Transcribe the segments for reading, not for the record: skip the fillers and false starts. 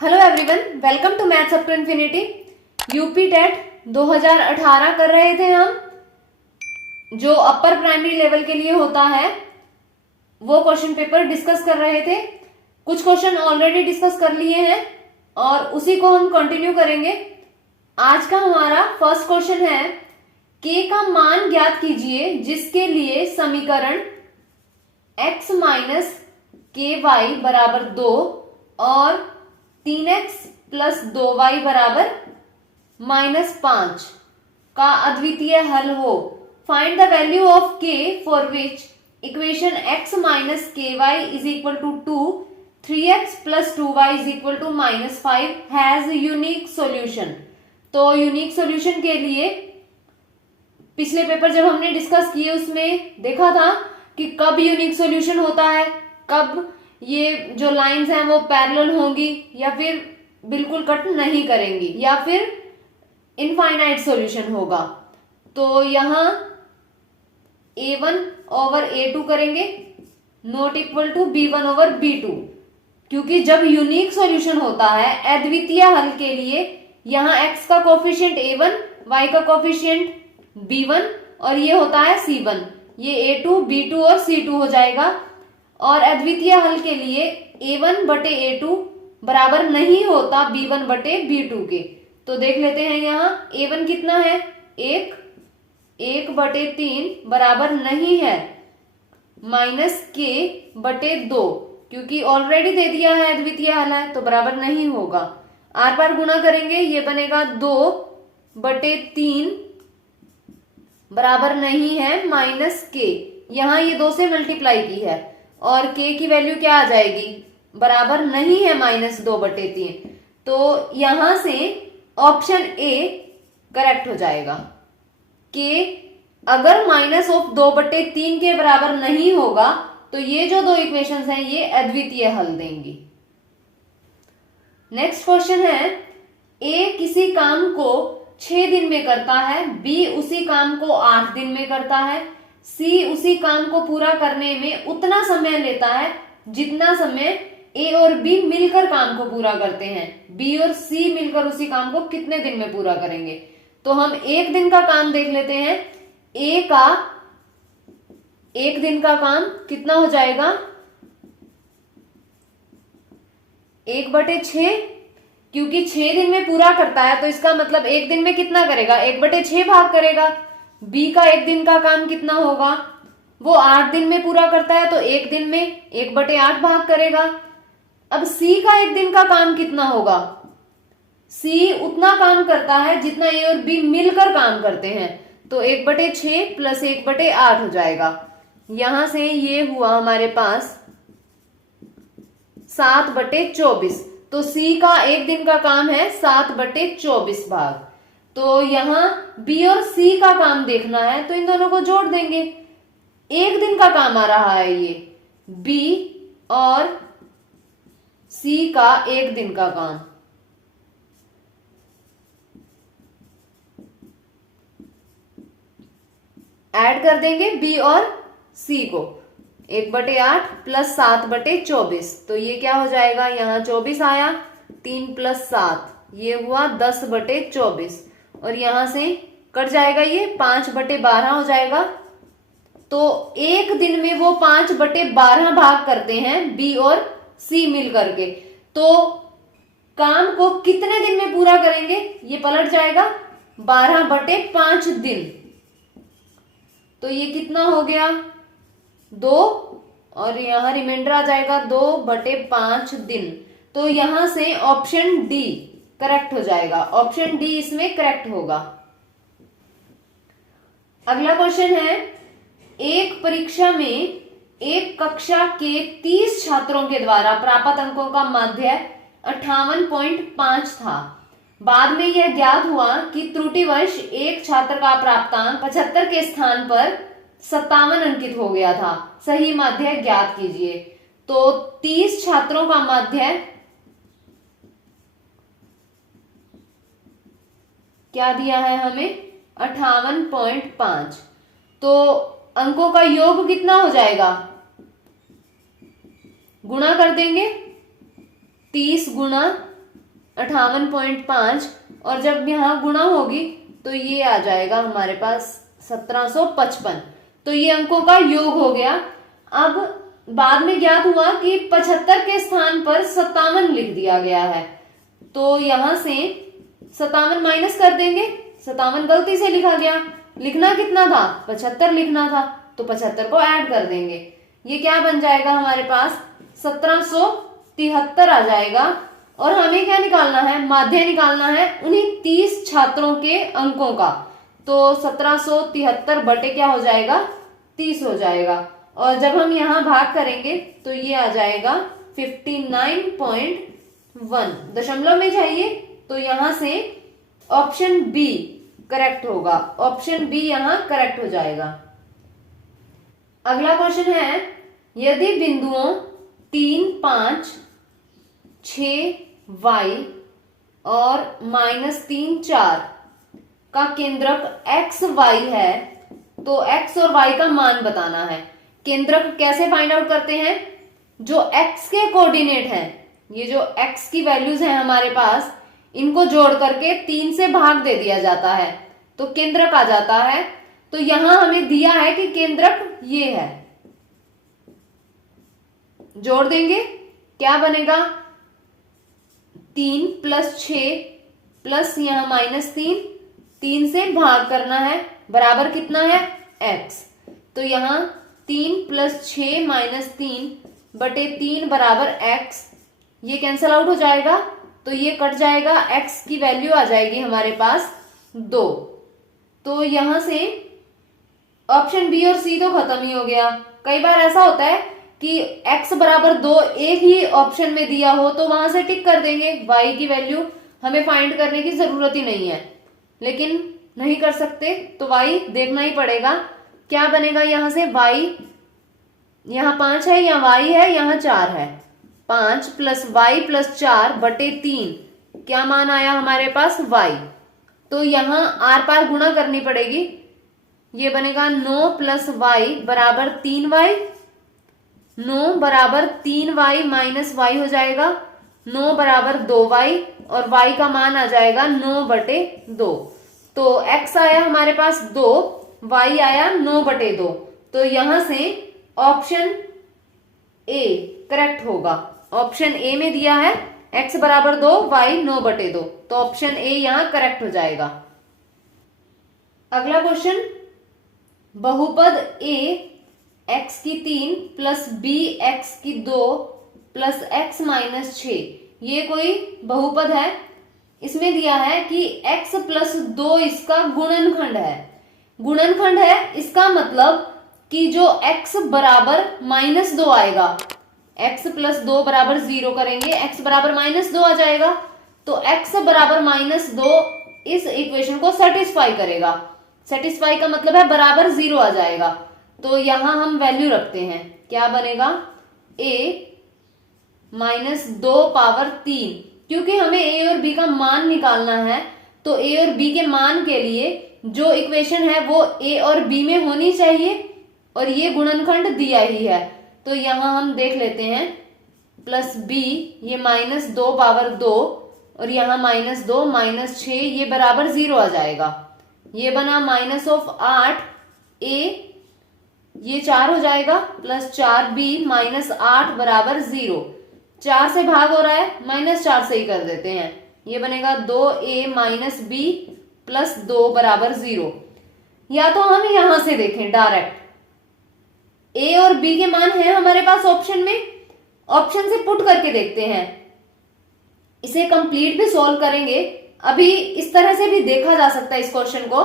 Hello everyone, welcome to maths up to infinity. UP TET 2018 कर रहे थे हम, जो अपर प्राइमरी लेवल के लिए होता है वो क्वेश्चन पेपर डिस्कस कर रहे थे। कुछ क्वेश्चन ऑलरेडी डिस्कस कर लिए हैं और उसी को हम कंटिन्यू करेंगे। आज का हमारा फर्स्ट क्वेश्चन है, के का मान ज्ञात कीजिए जिसके लिए समीकरण x माइनस के वाई बराबर 2 और 3x प्लस 2y बराबर -5 का अद्वितीय हल हो। Find the value of k for which equation x minus k y is equal to 2, 3x plus 2y is equal to -5 has unique solution. तो unique solution के लिए पिछले पेपर जब हमने डिस्कस किए उसमें देखा था कि कब यूनिक सॉल्यूशन होता है, कब ये जो लाइंस हैं वो पैरेलल होंगी या फिर बिल्कुल कट नहीं करेंगी या फिर इनफाइनाइट सॉल्यूशन होगा। तो यहां a1 ओवर a2 करेंगे not equal to b1 over b2, क्योंकि जब यूनिक सॉल्यूशन होता है अद्वितीय हल के लिए यहां x का कोफिशिएंट a1, y का कोफिशिएंट b1 और ये होता है c1, ये a2, b2 और c2 हो जाएगा। और अद्वितीय हल के लिए a1 बटे a2 बराबर नहीं होता b1 बटे b2 के। तो देख लेते हैं यहाँ a1 कितना है, 1 बटे 3 बराबर नहीं है माइनस के बटे 2, क्योंकि ऑलरेडी दे दिया है अद्वितीय हल है तो बराबर नहीं होगा। आर पार गुणा करेंगे, ये बनेगा 2 बटे 3 बराबर नहीं है माइनस के, यहाँ ये 2 से मल्टीप्लाई की है और k की वैल्यू क्या आ जाएगी, बराबर नहीं है -2 बटे 3। तो यहां से ऑप्शन ए करेक्ट हो जाएगा। k अगर -2 बटे 3 के बराबर नहीं होगा तो ये जो दो इक्वेशंस हैं ये अद्वितीय हल देंगी। नेक्स्ट क्वेश्चन है, a किसी काम को 6 दिन में करता है, b उसी काम को 8 दिन में करता है, C उसी काम को पूरा करने में उतना समय लेता है जितना समय A और B मिलकर काम को पूरा करते हैं। B और C मिलकर उसी काम को कितने दिन में पूरा करेंगे? तो हम एक दिन का काम देख लेते हैं। A का एक दिन का काम कितना हो जाएगा, 1/6, क्योंकि 6 दिन में पूरा करता है तो इसका मतलब एक दिन में कितना करेगा, 1/6 भाग करेगा। बी का एक दिन का काम कितना होगा, वो 8 दिन में पूरा करता है तो एक दिन में 1/8 भाग करेगा। अब सी का एक दिन का काम कितना होगा, सी उतना काम करता है जितना ए और बी मिलकर काम करते हैं, तो 1/6 प्लस 1/8 हो जाएगा। यहां से ये हुआ हमारे पास 7/24। तो सी का एक दिन का काम है 7/24 भाग। तो यहां बी और सी का काम देखना है तो इन दोनों को जोड़ देंगे। एक दिन का काम आ रहा है ये, बी और सी का एक दिन का काम। ऐड कर देंगे बी और सी को, 1/8 प्लस 7/24, तो ये क्या हो जाएगा, यहां 24 आया, 3 प्लस 7 ये हुआ 10/24 और यहां से कट जाएगा, ये 5/12 हो जाएगा। तो एक दिन में वो 5/12 भाग करते हैं बी और सी मिल करके, तो काम को कितने दिन में पूरा करेंगे, ये पलट जाएगा 12/5 दिन। तो ये कितना हो गया, 2 और यहां रिमाइंडर आ जाएगा 2/5 दिन। तो यहां से ऑप्शन डी करेक्ट हो जाएगा, ऑप्शन डी इसमें करेक्ट होगा। अगला क्वेश्चन है, एक परीक्षा में एक कक्षा के 30 छात्रों के द्वारा प्राप्त अंकों का माध्य 58.5 था। बाद में यह ज्ञात हुआ कि त्रुटिवश एक छात्र का प्राप्तांक 75 के स्थान पर 57 अंकित हो गया था। सही माध्य ज्ञात कीजिए। तो 30 छात्रों का माध्य क्या दिया है हमें, 58.5। तो अंकों का योग कितना हो जाएगा, गुणा कर देंगे, 30 गुणा 58.5 और जब यहाँ गुणा होगी तो ये आ जाएगा हमारे पास 1755। तो ये अंकों का योग हो गया। अब बाद में ज्ञात हुआ कि 75 के स्थान पर 57 लिख दिया गया है, तो यहां से 57 माइनस कर देंगे। 57 गलती से लिखा गया, लिखना कितना था, 75 लिखना था, तो 75 को ऐड कर देंगे। ये क्या बन जाएगा हमारे पास 1773 आ जाएगा। और हमें क्या निकालना है, माध्य निकालना है उन्हीं 30 छात्रों के अंकों का। तो 1773 बटे क्या हो जाएगा, 30 हो जाएगा। और जब हम यहाँ भाग करेंगे तो ये आ जाएगा 59.1, दशमलव में चाहिए, तो यहां से ऑप्शन बी करेक्ट होगा। ऑप्शन बी यहां करेक्ट हो जाएगा। अगला क्वेश्चन है, यदि बिंदुओं 3, 5, 6 y और -3, 4 का केंद्रक x y है तो x और y का मान बताना है। केंद्रक कैसे फाइंड आउट करते हैं, जो x के कोऑर्डिनेट हैं, ये जो x की वैल्यूज हैं हमारे पास, इनको जोड़ करके 3 से भाग दे दिया जाता है तो केंद्रक आ जाता है। तो यहां हमें दिया है कि केंद्रक ये है, जोड़ देंगे, क्या बनेगा 3 + 6 प्लस यहां -3, 3 से भाग करना है, बराबर कितना है x। तो यहां 3 + 6 - 3 बटे 3 बराबर x, ये कैंसल आउट हो जाएगा तो ये कट जाएगा, x की वैल्यू आ जाएगी हमारे पास 2। तो यहां से ऑप्शन बी और सी तो खत्म ही हो गया। कई बार ऐसा होता है कि x बराबर 2 एक ही ऑप्शन में दिया हो तो वहां से टिक कर देंगे, y की वैल्यू हमें फाइंड करने की जरूरत ही नहीं है, लेकिन नहीं कर सकते तो y देखना ही पड़ेगा। क्या बनेगा यहां से y, यहां 5 है, यहाँ y है, यहाँ 4 है, 5 + y + 4 बटे 3, क्या मान आया हमारे पास y। तो यहां आर पार गुणा करनी पड़ेगी, ये बनेगा 9 + y बराबर 3y, 9 बराबर 3y - y हो जाएगा, 9 बराबर 2y और y का मान आ जाएगा 9 बटे 2। तो x आया हमारे पास 2, y आया 9 बटे 2। तो यहां से ऑप्शन ए करेक्ट होगा। ऑप्शन ए में दिया है x बराबर 2, y 9 बटे 2, तो ऑप्शन ए यहां करेक्ट हो जाएगा। अगला क्वेश्चन, बहुपद a x की 3 प्लस b x की 2 प्लस x - 6, ये कोई बहुपद है। इसमें दिया है कि x + 2 इसका गुणनखंड है। गुणनखंड है इसका मतलब कि जो x बराबर -2 आएगा, x + 2 बराबर 0 करेंगे, x बराबर -2 आ जाएगा, तो x बराबर -2 इस इक्वेशन को सेटिस्फाई करेगा। सेटिस्फाई का मतलब है बराबर 0 आ जाएगा। तो यहां हम वैल्यू रखते हैं, क्या बनेगा a -2 पावर 3, क्योंकि हमें a और b का मान निकालना है, तो a और b के मान के लिए जो इक्वेशन है वो a और b में होनी चाहिए, और ये गुणनखंड दिया ही है। तो यहां हम देख लेते हैं, प्लस b, ये -2 पावर 2 और यहाँ -2 -6, ये बराबर 0 आ जाएगा। ये बना -8 a, ये 4 हो जाएगा, प्लस 4b -8 बराबर 0। 4 से भाग हो रहा है, -4 से ही कर देते हैं, ये बनेगा 2a - b प्लस 2 बराबर 0। या तो हम यहां से देखें डायरेक्ट, a और b के मान है हमारे पास ऑप्शन में, ऑप्शन से पुट करके देखते हैं, इसे कंप्लीट भी सॉल्व करेंगे। अभी इस तरह से भी देखा जा सकता है इस क्वेश्चन को।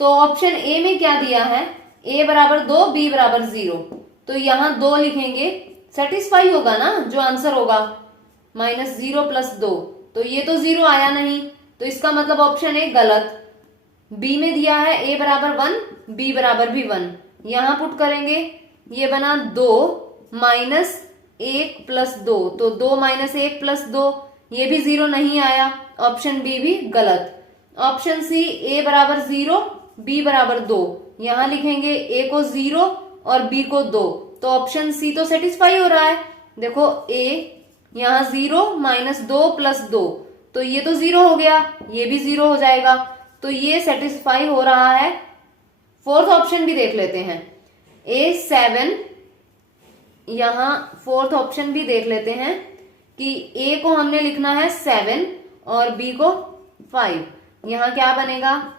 तो ऑप्शन ए में क्या दिया है, a बराबर 2 b बराबर 0, तो यहां 2 लिखेंगे, सेटिस्फाई होगा ना जो आंसर होगा, -0 + 2, तो ये तो 0 आया नहीं, तो इसका मतलब ऑप्शन ए गलत। b में दिया है a बराबर 1 b बराबर भी 1, यहां पुट करेंगे, ये बना 2 -1 + 2, तो 2 - 1 + 2, ये भी 0 नहीं आया, ऑप्शन बी भी गलत। ऑप्शन सी a बराबर 0 b बराबर 2, यहां लिखेंगे a को 0 और b को 2, तो ऑप्शन सी तो सेटिस्फाई हो रहा है। देखो a यहाँ 0 -2 + 2, तो ये तो 0 हो गया, ये भी 0 हो जाएगा, तो ये सेटिस्फाई हो रहा है। फोर्थ ऑप्शन भी देख लेते हैं, A7, यहां फोर्थ ऑप्शन भी देख लेते हैं कि A को हमने लिखना है 7 और B को 5। यहां क्या बनेगा,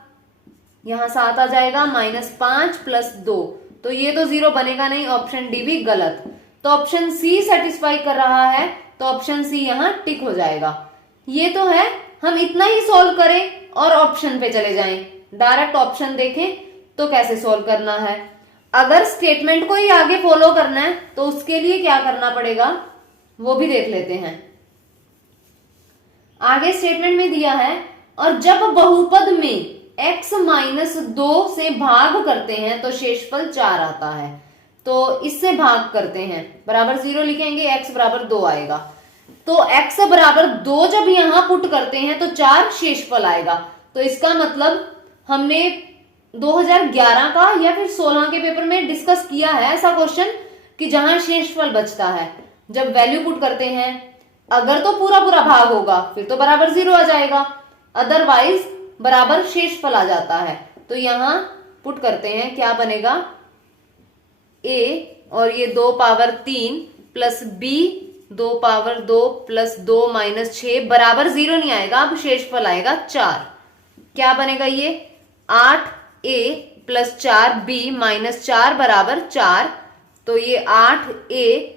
यहां 7 आ जाएगा, -5 + 2, तो ये तो 0 बनेगा नहीं, ऑप्शन डी भी गलत। तो ऑप्शन सी सेटिस्फाई कर रहा है, तो ऑप्शन सी यहां टिक हो जाएगा। ये तो है, हम इतना ही सॉल्व करें और ऑप्शन पे चले जाएं, डायरेक्ट ऑप्शन देखें तो कैसे सॉल्व करना है। अगर स्टेटमेंट को ही आगे फॉलो करना है तो उसके लिए क्या करना पड़ेगा वो भी देख लेते हैं। आगे स्टेटमेंट में दिया है, और जब बहुपद में x - 2 से भाग करते हैं तो शेषफल 4 आता है। तो इससे भाग करते हैं, बराबर 0 लिखेंगे, x बराबर 2 आएगा। तो x बराबर 2 जब यहां पुट करते हैं तो 4 शेषफल आएगा। तो इसका मतलब हमने 2011 का या फिर 16 के पेपर में डिस्कस किया है ऐसा क्वेश्चन कि जहां शेषफल बचता है, जब वैल्यू पुट करते हैं, अगर तो पूरा पूरा भाग होगा फिर तो बराबर 0 आ जाएगा, अदरवाइज बराबर शेषफल आ जाता है। तो यहां पुट करते हैं, क्या बनेगा, a और ये 2 power 3 plus b 2 power 2 plus 2 - 6 बराबर 0 नहीं आएगा, अब शेषफल आएगा 4। क्या बनेगा ये, 8a + 4b - 4 बराबर 4। तो ये 8a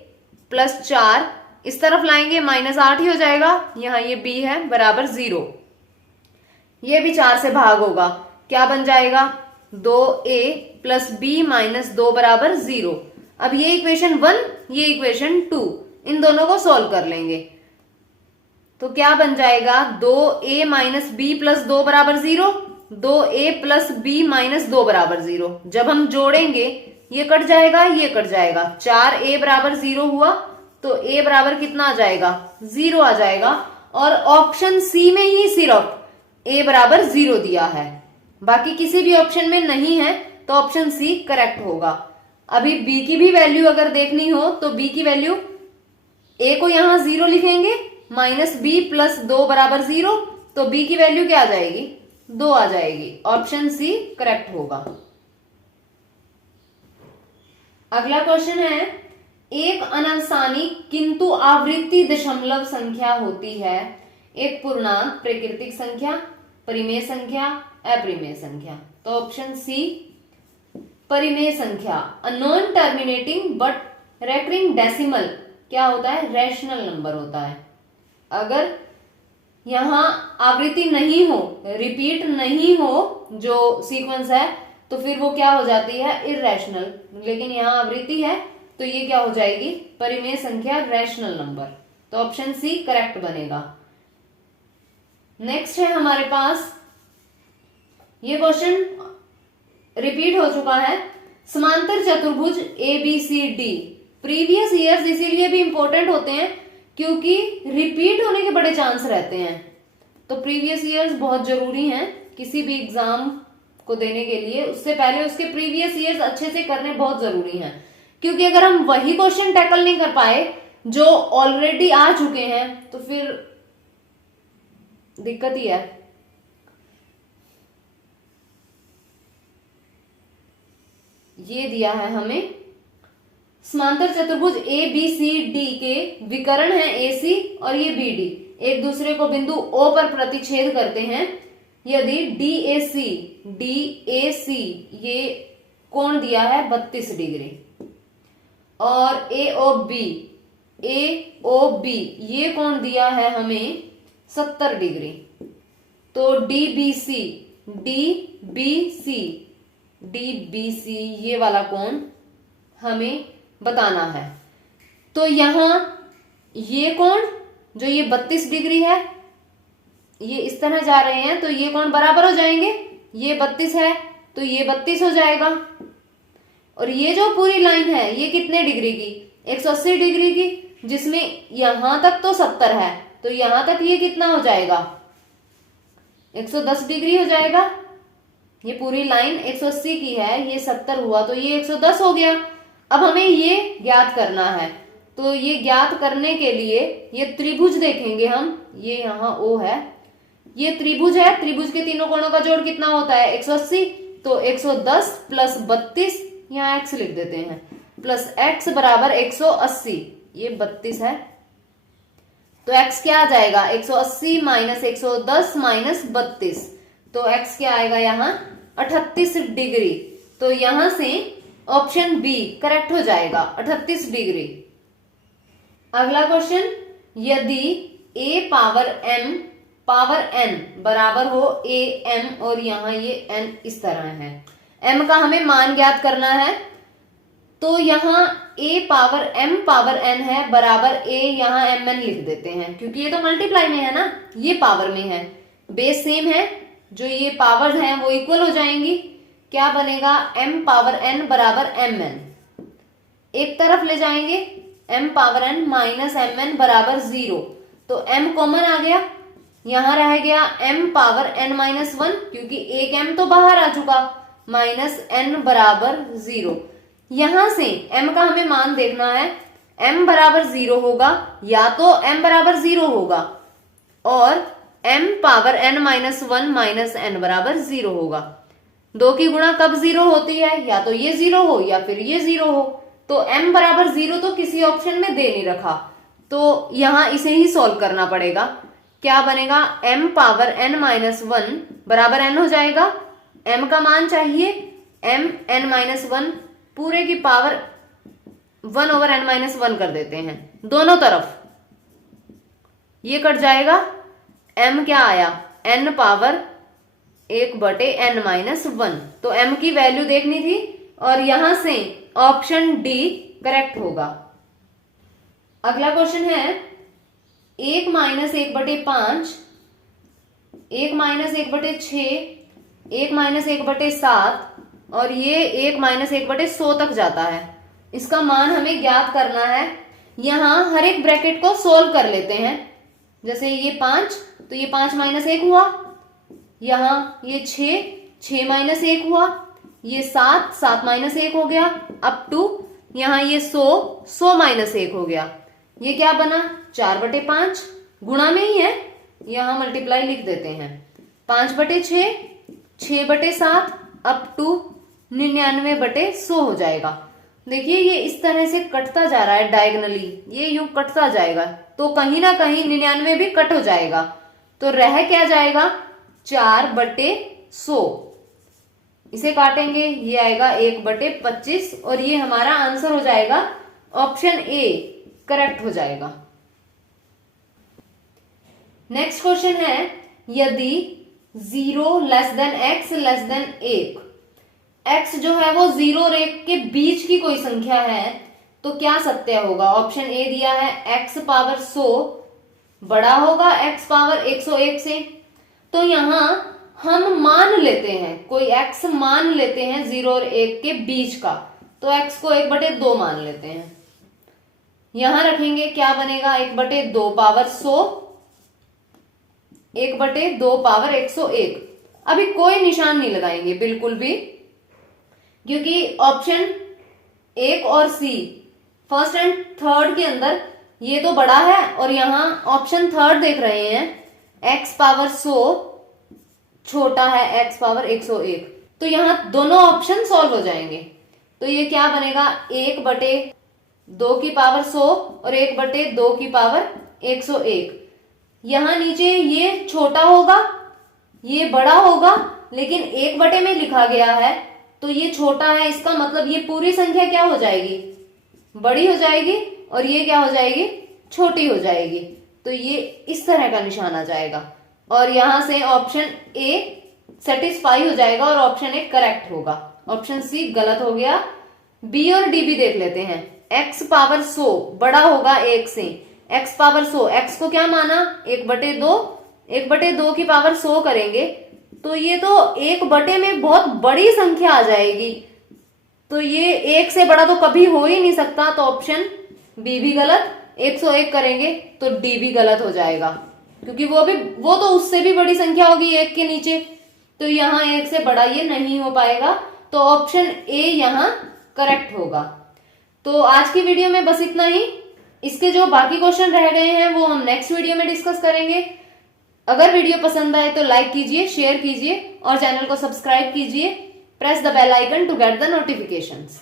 + 4 इस तरफ लाएंगे, -8 ही हो जाएगा, यहां ये b है, बराबर 0। ये भी 4 से भाग होगा, क्या बन जाएगा, 2a + b - 2 बराबर 0। अब ये इक्वेशन 1, ये इक्वेशन 2, इन दोनों को सॉल्व कर लेंगे। तो क्या बन जाएगा, 2a - b + 2 बराबर 0, 2a + b - 2 बराबर 0। जब हम जोड़ेंगे ये कट जाएगा, ये कट जाएगा, 4a बराबर 0 हुआ, तो a बराबर कितना आ जाएगा, 0 आ जाएगा। और ऑप्शन सी में ही सिर्फ a बराबर 0 दिया है, बाकी किसी भी ऑप्शन में नहीं है, तो ऑप्शन सी करेक्ट होगा। अभी b की भी वैल्यू अगर देखनी हो तो b की वैल्यू, a को यहां 0 लिखेंगे, -b + 2 बराबर 0, तो b की वैल्यू क्या आ जाएगी, 2 आ जाएगी। ऑप्शन सी करेक्ट होगा। अगला क्वेश्चन है, एक अनवसानी किंतु आवृत्ति दशमलव संख्या होती है, एक पूर्णांक, प्राकृतिक संख्या, परिमेय संख्या, अपरिमेय संख्या। तो ऑप्शन सी परिमेय संख्या, a non terminating but recurring decimal क्या होता है, रैशनल नंबर होता है। अगर यहां आवृत्ति नहीं हो, रिपीट नहीं हो जो सीक्वेंस है, तो फिर वो क्या हो जाती है, इररेशनल। लेकिन यहां आवृत्ति है तो ये क्या हो जाएगी, परिमेय संख्या, रैशनल नंबर। तो ऑप्शन सी करेक्ट बनेगा। नेक्स्ट है हमारे पास, ये क्वेश्चन रिपीट हो चुका है, समांतर चतुर्भुज ABCD। प्रीवियस ईयर्स इसीलिए भी इंपॉर्टेंट होते हैं क्योंकि रिपीट होने के बड़े चांस रहते हैं। तो प्रीवियस ईयर्स बहुत जरूरी हैं किसी भी एग्जाम को देने के लिए, उससे पहले उसके प्रीवियस ईयर्स अच्छे से करने बहुत जरूरी हैं, क्योंकि अगर हम वही क्वेश्चन टैकल नहीं कर पाए जो ऑलरेडी आ चुके हैं तो फिर दिक्कत ही है। ये दिया है हमें, समांतर चतुर्भुज ABCD के विकर्ण है AC और ये BD, एक दूसरे को बिंदु O पर प्रतिच्छेद करते हैं। यदि DAC ये कोण दिया है 32 डिग्री, और AOB ये कोण दिया है हमें 70 डिग्री, तो DBC ये वाला कोण हमें बताना है। तो यहां ये कोण जो ये 32 डिग्री है, ये इस तरह जा रहे हैं तो ये कोण बराबर हो जाएंगे, ये 32 है तो ये 32 हो जाएगा। और ये जो पूरी लाइन है ये कितने डिग्री की, 180 डिग्री की, जिसमें यहां तक तो 70 है, तो यहां तक ये कितना हो जाएगा, 110 डिग्री हो जाएगा। ये पूरी लाइन 180 की है, ये 70 हुआ तो ये 110 हो गया। अब हमें ये ज्ञात करना है, तो ये ज्ञात करने के लिए ये त्रिभुज देखेंगे हम, ये यहाँ O है, ये त्रिभुज है, त्रिभुज के तीनों कोणों का जोड़ कितना होता है 180, तो 110 प्लस 32, यहाँ x लिख देते हैं, प्लस x बराबर 180, ये 32 है, तो x क्या आ जाएगा 180 माइनस 110 माइनस 32, तो x क्या आएगा यहाँ 38 डिग्री। तो यहां से ऑप्शन बी करेक्ट हो जाएगा 38 डिग्री। अगला क्वेश्चन, यदि a power m power n बराबर हो a m और यहां ये n इस तरह है, m का हमें मान ज्ञात करना है, तो यहाँ a power m power n है बराबर a, यहाँ mn लिख देते हैं क्योंकि ये तो मल्टीप्लाई में है ना, ये पावर में है, बेस सेम है, जो ये पावर्स हैं वो इक्वल हो जाएंगी, क्या बनेगा m पावर n बराबर mn, एक तरफ ले जाएंगे m power n minus mn बराबर 0, तो m कॉमन आ गया, यहां रह गया m पावर n माइनस 1 क्योंकि एक m तो बाहर आ चुका, माइनस n बराबर 0। यहां से m का हमें मान देखना है, m बराबर 0 होगा या तो m बराबर 0 होगा और m power n minus 1 minus n बराबर 0 होगा। दो की गुणा कब 0 होती है, या तो ये 0 हो या फिर ये 0 हो, तो m बराबर 0 तो किसी ऑप्शन में दे नहीं रखा, तो यहां इसे ही सॉल्व करना पड़ेगा। क्या बनेगा m पावर n माइनस 1 बराबर n हो जाएगा, m का मान चाहिए m n माइनस 1 पूरे की पावर 1 ओवर n माइनस 1 कर देते हैं, दोनों तरफ ये कट जाएगा, m क्या आया n पावर 1/n माइनस 1, तो m की वैल्यू देखनी थी और यहां से ऑप्शन डी करेक्ट होगा। अगला क्वेश्चन है 1 माइनस 1/5, 1 माइनस 1/6, 1 माइनस 1/7 और ये 1 माइनस 1/100 तक जाता है, इसका मान हमें ज्ञात करना है। यहां हर एक ब्रैकेट को सोल्व कर लेते हैं, जैसे ये 5 तो ये 5 माइनस 1 हुआ, यहां ये 6 माइनस 1 हुआ, ये 7 माइनस 1 हो गया, अप टू यहां ये 100 माइनस 1 हो गया, ये क्या बना 4/5, गुणा में ही है, यहां मल्टीप्लाई लिख देते हैं, 5/6, 6/7 अप टू 99/100 हो जाएगा। देखिए ये इस तरह से कटता जा रहा है डायगनली, ये यूं कटता जाएगा तो कहीं ना कहीं 99 भी कट हो जाएगा, तो रह क्या जाएगा 4/100, इसे काटेंगे ये आएगा 1/25 और ये हमारा आंसर हो जाएगा ऑप्शन ए करेक्ट हो जाएगा। नेक्स्ट क्वेश्चन है, यदि 0 less than x less than 1, x जो है वो 0 और 1 के बीच की कोई संख्या है तो क्या सत्य होगा। ऑप्शन ए दिया है x पावर 100 बड़ा होगा x पावर 101 से, तो यहां हम मान लेते हैं कोई x मान लेते हैं 0 और 1 के बीच का, तो x को 1/2 मान लेते हैं, यहां रखेंगे क्या बनेगा 1/2 पावर 100, 1/2 पावर 101। अभी कोई निशान नहीं लगाएंगे बिल्कुल भी, क्योंकि ऑप्शन 1 और सी फर्स्ट एंड थर्ड के अंदर ये तो बड़ा है और यहां ऑप्शन थर्ड देख रहे हैं x पावर 100 छोटा है x पावर 101, तो यहां दोनों ऑप्शन सॉल्व हो जाएंगे, तो ये क्या बनेगा 1/2 की पावर 100 और 1/2 की पावर 101। यहां नीचे ये छोटा होगा ये बड़ा होगा, लेकिन 1 में लिखा गया है तो ये छोटा है, इसका मतलब ये पूरी संख्या क्या हो जाएगी बड़ी हो जाएगी और ये क्या हो जाएगी छोटी हो जाएगी, तो ये इस तरह का निशान आ जाएगा और यहां से ऑप्शन ए सेटिस्फाई हो जाएगा और ऑप्शन ए करेक्ट होगा। ऑप्शन सी गलत हो गया। बी और डी भी देख लेते हैं। x पावर 100 बड़ा होगा 1 से, x पावर 100, x को क्या माना 1/2, 1/2 की पावर 100 करेंगे तो ये तो 1 में बहुत बड़ी संख्या आ जाएगी, तो ये 1 से बड़ा तो कभी हो ही नहीं सकता, तो ऑप्शन बी भी गलत। 101 करेंगे तो डी भी गलत हो जाएगा, क्योंकि वो तो उससे भी बड़ी संख्या होगी 1 के नीचे, तो यहां 1 से बड़ा ये नहीं हो पाएगा, तो ऑप्शन ए यहां करेक्ट होगा। तो आज की वीडियो में बस इतना ही। इसके जो बाकी क्वेश्चन रह गए हैं वो हम नेक्स्ट वीडियो में डिस्कस करेंगे। अगर वीडियो पसंद आए तो लाइक कीजिए, शेयर कीजिए और चैनल को सब्सक्राइब कीजिए। Press the bell icon to get the notifications.